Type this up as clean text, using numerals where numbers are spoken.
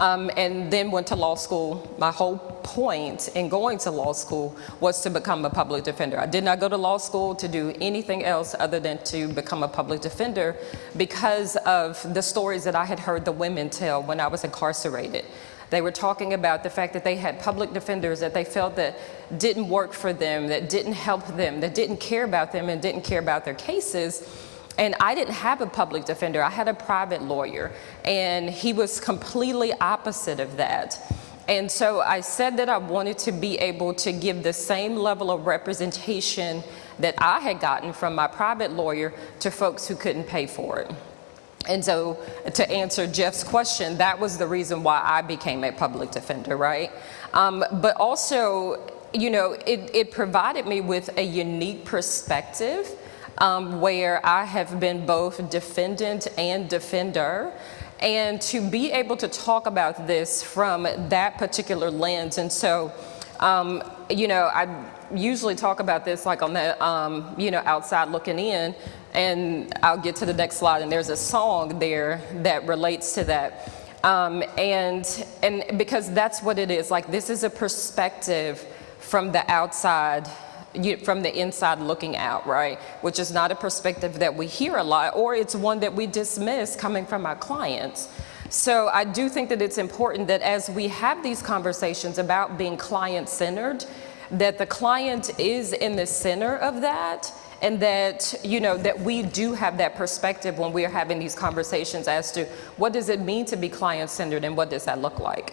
and then went to law school. My whole point in going to law school was to become a public defender. I did not go to law school to do anything else other than to become a public defender because of the stories that I had heard the women tell when I was incarcerated. They were talking about the fact that they had public defenders that they felt that didn't work for them, that didn't help them, that didn't care about them and didn't care about their cases. And I didn't have a public defender. I had a private lawyer, and he was completely opposite of that. And so I said that I wanted to be able to give the same level of representation that I had gotten from my private lawyer to folks who couldn't pay for it. And so to answer Jeff's question, that was the reason why I became a public defender, right? But also, you know, it provided me with a unique perspective where I have been both defendant and defender, and to be able to talk about this from that particular lens. And so, you know, I usually talk about this like on the, you know, outside looking in, and I'll get to the next slide, and there's a song there that relates to that. And because that's what it is, like this is a perspective from the outside, from the inside looking out, right? Which is not a perspective that we hear a lot, or it's one that we dismiss coming from our clients. So I do think that it's important that as we have these conversations about being client-centered, that the client is in the center of that, and that, you know, that we do have that perspective when we're having these conversations as to what does it mean to be client-centered and what does that look like?